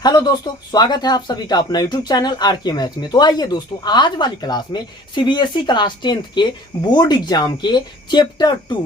Hello दोस्तों, स्वागत है आप सभी का अपना यूट्यूब चैनल आरके मैथ्स में। तो आइए दोस्तों, आज वाली क्लास में सीबीएसई क्लास 10th के बोर्ड एग्जाम के चैप्टर 2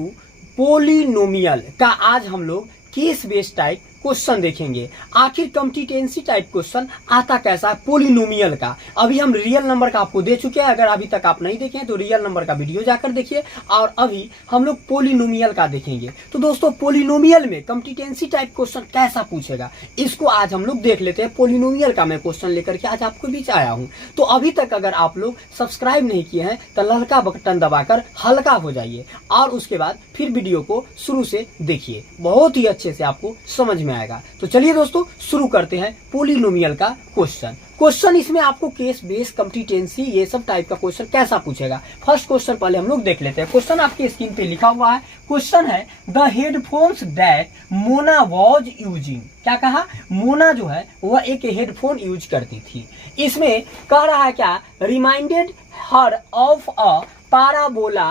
पोलिनोमियल का आज हम लोग केस बेस्ड टाइप क्वेश्चन देखेंगे। आखिर कॉम्पिटेंसी टाइप क्वेश्चन आता कैसा है पोलिनोमियल का। अभी हम रियल नंबर का आपको दे चुके हैं, अगर अभी तक आप नहीं देखे तो रियल नंबर का वीडियो जाकर देखिए। और अभी हम लोग पोलिनोमियल का देखेंगे। तो दोस्तों, पोलिनोमियल में कॉम्पिटेंसी टाइप क्वेश्चन कैसा पूछेगा, इसको आज हम लोग देख लेते हैं। पोलिनोमियल का मैं क्वेश्चन लेकर के आज आपको बीच आया हूं। तो अभी तक अगर आप लोग सब्सक्राइब नहीं किए हैं तो ललका बटन दबाकर हल्का हो जाइए और उसके बाद फिर वीडियो को शुरू से देखिए, बहुत ही अच्छे से आपको समझ में आएगा। तो चलिए दोस्तों, शुरू करते हैं पोलिनोमियल का क्वेश्चन। इसमें आपको केस बेस कॉम्पिटेंसी ये सब टाइप का क्वेश्चन कैसा पूछेगा। फर्स्ट क्वेश्चन पहले हम लोग देख लेते हैं। क्वेश्चन आपकी स्क्रीन पे लिखा हुआ है। क्वेश्चन है the headphones that Mona was using. क्या कहा? मोना जो है वह एक हेडफोन यूज करती थी। इसमें कह रहा है क्या, reminded her of a parabola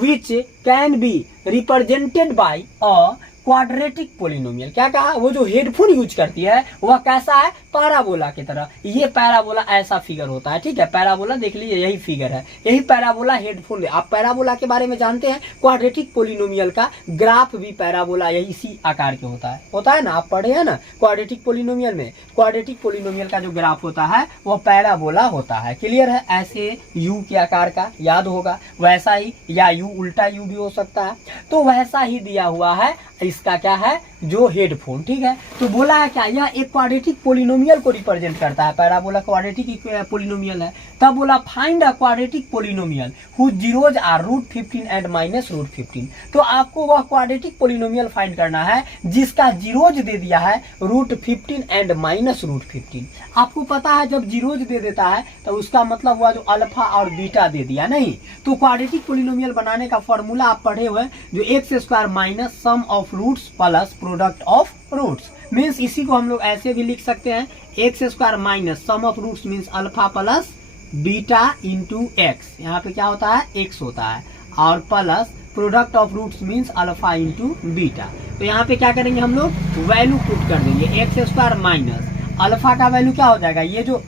which can be represented by a quadratic polynomial. क्या कहा? वो जो हेडफोन यूज करती है वह कैसा है, पैराबोला की तरह। ये पैराबोला ऐसा फिगर होता है, ठीक है। पैराबोला देख लीजिए, यही फिगर है, यही पैराबोला हेडफोन। आप पैराबोला के बारे में जानते हैं, क्वाड्रेटिक पोलिनोमियल का ग्राफ भी पैराबोला यही इसी आकार के होता है ना। आप पढ़े हैं ना क्वाड्रेटिक पोलिनोमियल में। क्वाड्रेटिक पोलिनोमियल का जो ग्राफ होता है वह पैराबोला होता है। क्लियर है? ऐसे यू के आकार का याद होगा, वैसा ही, या यू उल्टा यू भी हो सकता है। तो वैसा ही दिया हुआ है इसका क्या है, जो हेडफोन, ठीक है। तो बोला है क्या, यह एक क्वाड्रेटिक पोलिनोमियल को रिप्रेजेंट करता है। पैराबोला क्वाड्रेटिक पोलिनोमियल है। तब बोला find a quadratic polynomial whose zeros are √15 and -√15। तो आपको वह क्वाड्रेटिक पोलिनोमियल फाइंड करना है जिसका जीरोज दे दिया है √15 एंड -√15। आपको पता है जब जीरोज दे देता है तो उसका मतलब हुआ जो अल्फा और बीटा दे दिया नहीं। तो क्वाड्रेटिक पोलिनोमियल बनाने का फॉर्मूला आप पढ़े हुए, जो x² minus sum of roots plus product of roots. Means इसी को हम लोग ऐसे भी लिख सकते हैं, x² minus sum of roots means alpha plus beta into x. यहाँ पे क्या होता है, x होता है, और plus product of roots means alpha into beta. तो यहाँ पे क्या करेंगे, हम लोग वैल्यू पुट कर देंगे। x² माइनस अल्फा का वैल्यू क्या हो जाएगा, ये जो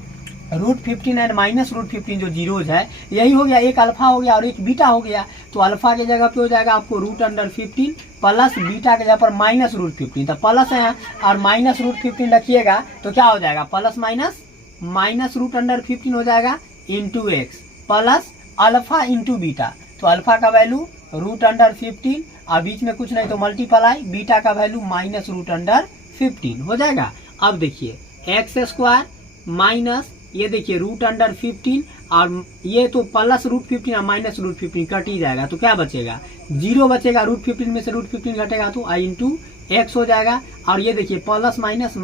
√15 एंड -√15 जो जीरोज है यही हो गया, एक अल्फा हो गया और एक बीटा हो गया। तो अल्फा के जगह पे हो जाएगा आपको √15 प्लस बीटा के जगह पर -√15। तो प्लस है और -√15 रखिएगा तो क्या हो जाएगा, प्लस माइनस √15 हो जाएगा into x plus alpha into beta. तो अल्फा का वैल्यू √15 और बीच में कुछ नहीं तो मल्टीप्लाई बीटा का वैल्यू -√15 हो जाएगा। अब देखिए x² माइनस ये देखिए √15 और ये तो प्लस √15 और -√15 कट ही जाएगा। तो क्या बचेगा, 0 बचेगा। √15 में से √15 घटेगा तो i इंटू एक्स हो जाएगा। और ये देखिए प्लस माइनस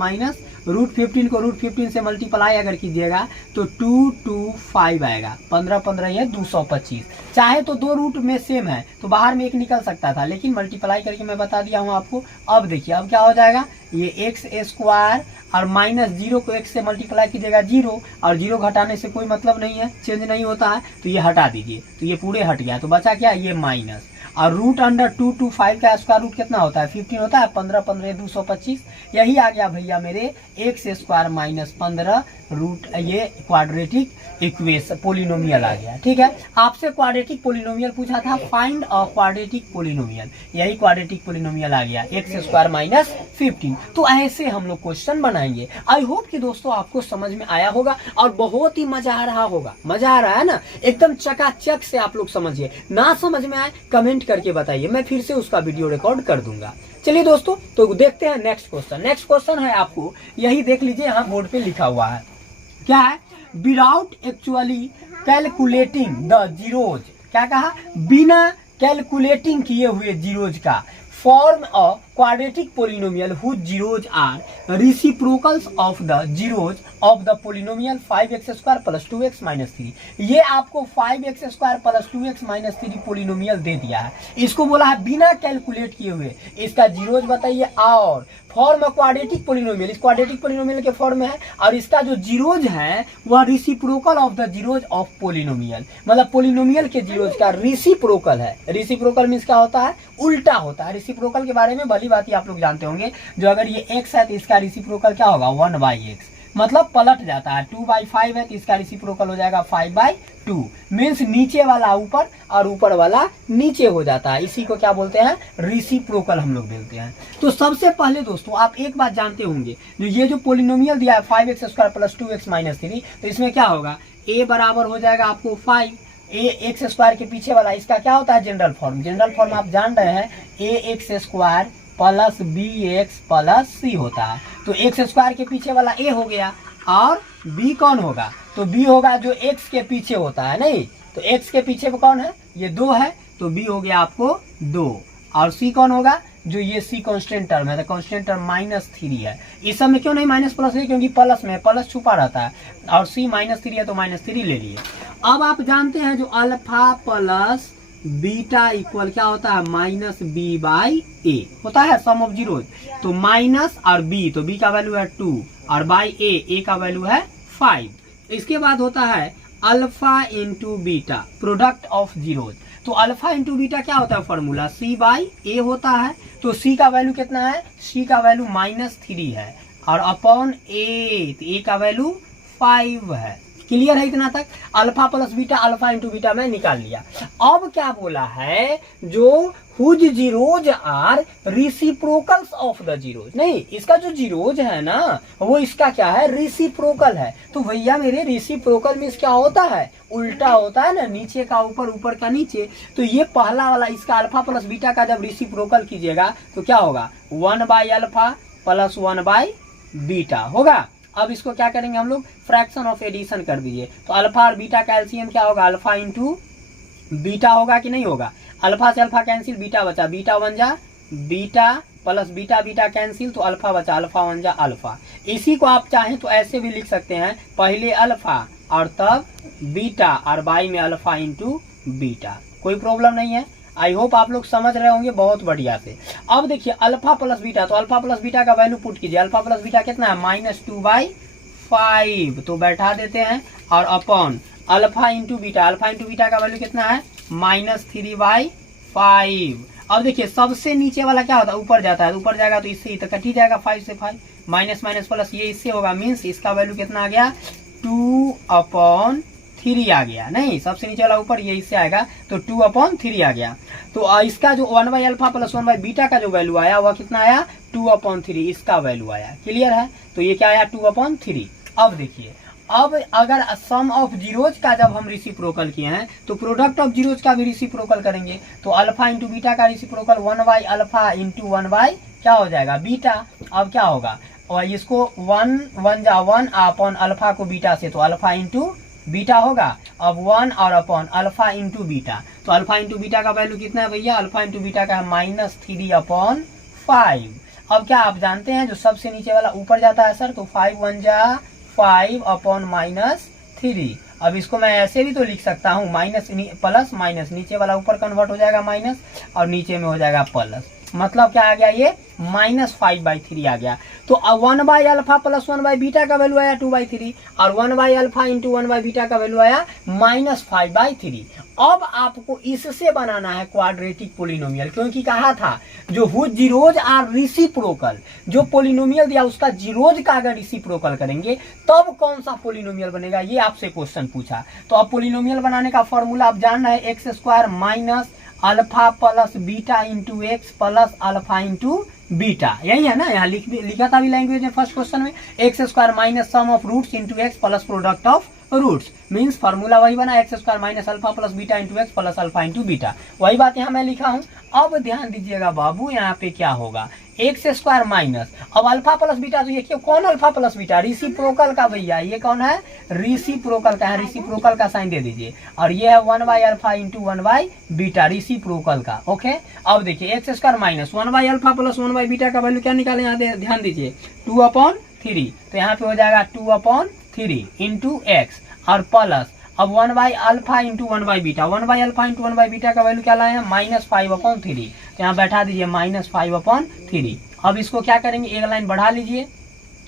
√15 को √15 से मल्टीप्लाई अगर कीजिएगा तो 225 आएगा। 15 15 ये 225। चाहे तो दो रूट में सेम है तो बाहर में एक निकल सकता था, लेकिन मल्टीप्लाई करके मैं बता दिया हूँ आपको। अब देखिए अब क्या हो जाएगा, ये x² और -0 को x से मल्टीप्लाई कीजिएगा 0, और 0 घटाने से कोई मतलब नहीं है, चेंज नहीं होता है, तो ये हटा दीजिए। तो ये पूरे हट गया, तो बचा क्या, ये माइनस। और √225 का स्क्वायर रूट कितना होता है, 15 होता है। 15 15 225, यही आ गया भैया मेरे x² माइनस 15 रूट, ये क्वाड्रेटिक इक्वेशन पोलिनोमियल आ गया। ठीक है, आपसे क्वाड्रेटिक पोलिनोमियल पूछा था, फाइंड अ क्वाड्रेटिक पोलिनोमियल, यही क्वाड्रेटिक पोलिनोमियल आ गया x² माइनस 15। तो ऐसे हम लोग क्वेश्चन बनाएंगे। आई होप कि दोस्तों आपको समझ में आया होगा और बहुत ही मजा आ रहा होगा। मजा आ रहा है ना, एकदम चकाचक से आप लोग समझिए। ना समझ में आए कमेंट करके बताइए, मैं फिर से उसका वीडियो रिकॉर्ड कर दूंगा। चलिए दोस्तों, तो देखते हैं नेक्स्ट क्वेश्चन। नेक्स्ट क्वेश्चन है आपको, यही देख लीजिए, यहाँ बोर्ड पे लिखा हुआ है। क्या है, without actually calculating the zeros. क्या कहा, बिना कैलकुलेटिंग किए हुए जीरोज का form a quadratic polynomial whose zeros are reciprocals of the zeros of the polynomial 5x² plus 2x minus 3। ये आपको 5x² plus 2x minus 3 polynomial दे दिया है। इसको बोला है बिना कैलकुलेट किए हुए इसका जीरोज बताइए और फॉर्म क्वाड्रेटिक पोलिनोमियल, इस क्वाड्रेटिक पोलिनोमियल के फॉर्म में है, और इसका जो जीरोज है वह reciprocal of the zeros of polynomial, मतलब पोलिनोमियल के जीरोज का रेसिप्रोकल है। रेसिप्रोकल मींस क्या होता है, उल्टा होता है। रेसिप्रोकल के बारे में भली बात ही आप लोग जानते होंगे, जो अगर ये x है तो इसका रेसिप्रोकल क्या होगा, 1/x। मतलब पलट जाता है। 2/5 है तो इसका रेसिप्रोकल हो जाएगा 5/2। मीन्स नीचे वाला ऊपर और ऊपर वाला नीचे हो जाता है। इसी को क्या बोलते हैं, रेसिप्रोकल हम लोग बोलते हैं। तो सबसे पहले दोस्तों आप एक बात जानते होंगे, जो ये जो पोलिनोमियल दिया है 5x² + 2x - 3, तो इसमें क्या होगा, a बराबर हो जाएगा आपको 5, ax² के पीछे वाला इसका क्या होता है, जनरल फॉर्म। जनरल फॉर्म आप जान रहे हैं, ax² + bx + c होता है। तो x² के पीछे वाला a हो गया, और b कौन होगा, तो b होगा जो x के पीछे होता है, नहीं तो x के पीछे कौन है, ये 2 है, तो b हो गया आपको 2, और c कौन होगा, जो ये c कांस्टेंट टर्म है, तो कांस्टेंट टर्म -3 है। इस सब में क्यों नहीं माइनस प्लस है, क्योंकि प्लस में प्लस छुपा रहता है, और c -3 है तो -3 ले लिए। अब आप जानते हैं जो अल्फा प्लस बीटा इक्वल क्या होता है, -b/a होता है, सम ऑफ जीरोज। तो माइनस और b, तो b का वैल्यू है 2 और बाई a का वैल्यू है 5। इसके बाद होता है alpha into beta, product of zeros. तो अल्फा इंटू बीटा क्या होता है, फॉर्मूला c/a होता है। तो c का वैल्यू कितना है, c का वैल्यू -3 है, और अपॉन a, तो a का वैल्यू 5 है। क्लियर है इतना तक। Alpha plus beta, alpha into beta में निकाल लिया। अब क्या बोला है, जो whose zeros are reciprocals of the zeros, नहीं इसका जो जीरोज है ना, वो इसका क्या है, रेसिप्रोकल है। तो भैया मेरे रेसिप्रोकल मींस क्या होता है, उल्टा होता है ना, नीचे का ऊपर, ऊपर का नीचे। तो ये पहला वाला इसका अल्फा प्लस बीटा का जब रेसिप्रोकल कीजिएगा तो क्या होगा, 1/α + 1/बीटा होगा। अब इसको क्या करेंगे हम लोग, फ्रैक्शन ऑफ एडिशन कर दीजिए। तो अल्फा और बीटा का एलसीएम क्या होगा, अल्फा इंटू बीटा होगा कि नहीं होगा। अल्फा से अल्फा कैंसिल, बीटा बचा, बीटा 1 जा beta plus beta, beta cancel, तो अल्फा बचा, अल्फा 1 जा अल्फा। इसी को आप चाहें तो ऐसे भी लिख सकते हैं, पहले अल्फा और तब बीटा, और बाई में अल्फा इंटू बीटा, कोई प्रॉब्लम नहीं है। आई होप आप लोग समझ रहे होंगे बहुत बढ़िया से। अब देखिए अल्फा प्लस बीटा, तो अल्फा प्लस बीटा का वैल्यू पुट कीजिए। अल्फा प्लस बीटा कितना है, -2/5, तो बैठा देते हैं, और upon alpha into beta, alpha into beta का वैल्यू कितना है, -3/5। अब देखिए सबसे नीचे वाला क्या होता है, ऊपर जाता है, ऊपर जाएगा तो इससे ही तो कट ही जाएगा, 5 से 5, माइनस माइनस प्लस ये इससे होगा, मीन्स इसका वैल्यू कितना आ गया, 2/3 आ गया। नहीं सबसे नीचे वाला ऊपर, ये इससे आएगा तो 2/3 आ गया। तो इसका जो 1/α + 1/बीटा का जो वैल्यू आया वह कितना आया, 2/3 इसका वैल्यू आया। क्लियर है, तो ये क्या आया, 2/3। अब देखिए, अब अगर सम ऑफ जीरोज का जब हम रेसिप्रोकल किए हैं तो प्रोडक्ट ऑफ जीरोज का भी रेसिप्रोकल करेंगे। तो अल्फा इंटू बीटा का रेसिप्रोकल 1/α इंटू 1/ क्या हो जाएगा, बीटा। अब क्या होगा, और इसको 1 जा 1 अपॉन अल्फा को बीटा से, तो अल्फा इंटू बीटा होगा। अब 1 और अपॉन अल्फा इंटू बीटा, तो अल्फा इंटू बीटा का वैल्यू कितना है भैया, अल्फा इंटू बीटा का है -3/5। अब क्या आप जानते हैं, जो सबसे नीचे वाला ऊपर जाता है सर, तो 5 1 जा 5 अपॉन -3। अब इसको मैं ऐसे भी तो लिख सकता हूँ, माइनस प्लस माइनस, नीचे वाला ऊपर कन्वर्ट हो जाएगा माइनस, और नीचे में हो जाएगा प्लस। मतलब क्या आ गया, ये -5/3 आ गया। तो 1/α + 1/बीटा का वैल्यू आया 2/3, और 1/α इंटू 1/बीटा का वैल्यू आया -5/3। अब आपको इससे बनाना है क्वाड्रेटिक पोलिनोमियल, क्योंकि कहा था जो हुज जीरोज आर रेसिप्रोकल, जो पोलिनोमियल दिया उसका जीरोज का अगर रेसिप्रोकल करेंगे तब कौन सा पोलिनोमियल बनेगा, ये आपसे क्वेश्चन पूछा। तो अब पोलिनोमियल बनाने का फॉर्मूला आप जान रहे हैं, x² alpha plus beta into x plus alpha into beta, यही है ना, यहाँ लिखा था भी लैंग्वेज में फर्स्ट क्वेश्चन में, x² minus sum of roots into x plus product of roots. Means formula वही बना, x² minus alpha plus beta into x plus alpha into beta. वही बात यहाँ मैं लिखा हूँ। अब ध्यान दीजिएगा बाबू, यहाँ पे क्या होगा, x² माइनस, अब अल्फा प्लस बीटा, तो ये क्यों, कौन अल्फा प्लस बीटा, रेसिप्रोकल का भैया, ये कौन है, रेसिप्रोकल का है, रेसिप्रोकल का साइन दे दीजिए। और ये है 1/α इंटू 1/बीटा, रेसिप्रोकल का। ओके, अब देखिए x² माइनस 1/α प्लस 1/बीटा का वैल्यू क्या निकाले, यहाँ ध्यान दीजिए, 2/3। तो यहाँ पे हो जाएगा 2/3 इंटू एक्स, और प्लस अब 1/α इंटू 1/बीटा, 1/α इंटू 1/बीटा का वैल्यू क्या लाए, -5/3। तो यहाँ बैठा दीजिए -5/3। अब इसको क्या करेंगे, एक लाइन बढ़ा लीजिए,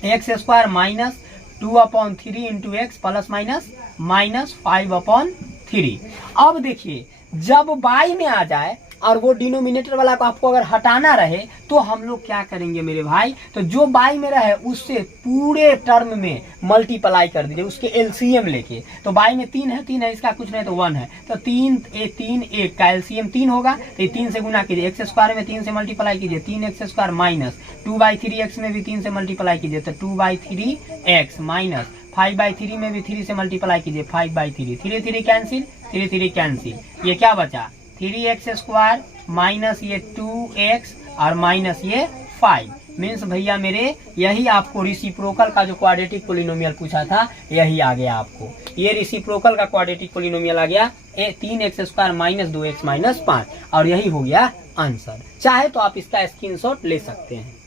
x² minus 2/3 into x plus minus -5/3। अब देखिए जब बाई में आ जाए और वो डिनोमिनेटर वाला को आपको अगर हटाना रहे तो हम लोग क्या करेंगे मेरे भाई, तो जो बाई में रहे उससे पूरे टर्म में मल्टीप्लाई कर दीजिए, उसके एलसीएम लेके। तो बाई में 3 है, इसका कुछ नहीं तो 1 है, तो 3 1 का एलसीएम 3 होगा, तो 3 से गुना कीजिए, एक्स स्क्वायर में 3 से मल्टीप्लाई कीजिए, 3x² माइनस 2/3x में भी 3 से मल्टीप्लाई कीजिए, तो 2/3x माइनस 5/3 में भी 3 से मल्टीप्लाई कीजिए, 5/3, 3 कैंसिल, 3 कैंसिल, ये क्या बचा 3x² माइनस ये 2x और माइनस ये 5। मीन्स भैया मेरे यही आपको रेसिप्रोकल का जो क्वाड्रेटिक पोलिनोमियल पूछा था यही आ गया आपको, ये रेसिप्रोकल का क्वाड्रेटिक पोलिनोमियल आ गया 3x² माइनस 2x माइनस 5, और यही हो गया आंसर। चाहे तो आप इसका स्क्रीनशॉट ले सकते हैं।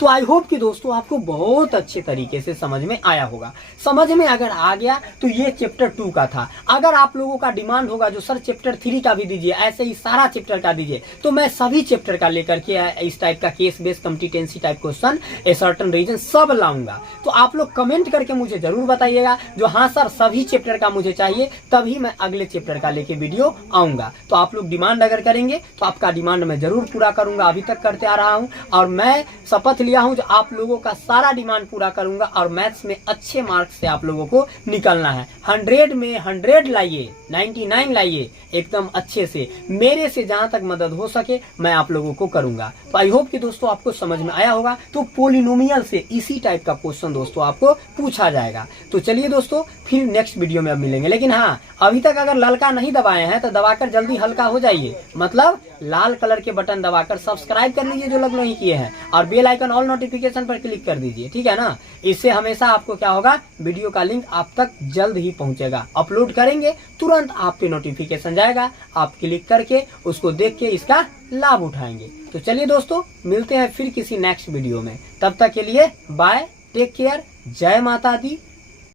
तो आई होप कि दोस्तों आपको बहुत अच्छे तरीके से समझ में आया होगा। समझ में अगर आ गया तो ये चैप्टर 2 का था। अगर आप लोगों का डिमांड होगा जो सर चैप्टर 3 का भी दीजिए, ऐसे ही सारा चैप्टर का दीजिए, तो मैं सभी चैप्टर का लेकर के इस टाइप का case based competency type question, a certain reason सब लाऊंगा। तो आप लोग कमेंट करके मुझे जरूर बताइएगा जो हाँ सर सभी चैप्टर का मुझे चाहिए, तभी मैं अगले चैप्टर का लेके वीडियो आऊंगा। तो आप लोग डिमांड अगर करेंगे तो आपका डिमांड मैं जरूर पूरा करूंगा, अभी तक करते आ रहा हूं, और मैं शपथ लिया हूं जो आप लोगों का सारा डिमांड पूरा करूंगा। और मैथ्स में अच्छे मार्क्स से आप लोगों को निकलना है, 100 में 100 लाइए, 99 लाइए एकदम अच्छे से। मेरे से जहां तक मदद हो सके मैं आप लोगों को करूंगा। तो आई होप कि दोस्तों आपको समझ में आया होगा। तो पोलिनोमियल से इसी टाइप का क्वेश्चन दोस्तों आपको पूछा जाएगा। तो चलिए दोस्तों फिर नेक्स्ट वीडियो में अब मिलेंगे। लेकिन हाँ, अभी तक अगर ललका नहीं दबाए हैं तो दबाकर जल्दी हल्का हो जाइए, मतलब लाल कलर के बटन दबाकर सब्सक्राइब कर लीजिए जो लोग नहीं किए हैं, और बेल आइकन ऑल नोटिफिकेशन पर क्लिक कर दीजिए, ठीक है ना। इससे हमेशा आपको क्या होगा, वीडियो का लिंक आप तक जल्द ही पहुंचेगा। अपलोड करेंगे तुरंत आप पे नोटिफिकेशन जाएगा, आप क्लिक करके उसको देख के इसका लाभ उठाएंगे। तो चलिए दोस्तों मिलते हैं फिर किसी नेक्स्ट वीडियो में, तब तक के लिए बाय, टेक केयर, जय माता दी।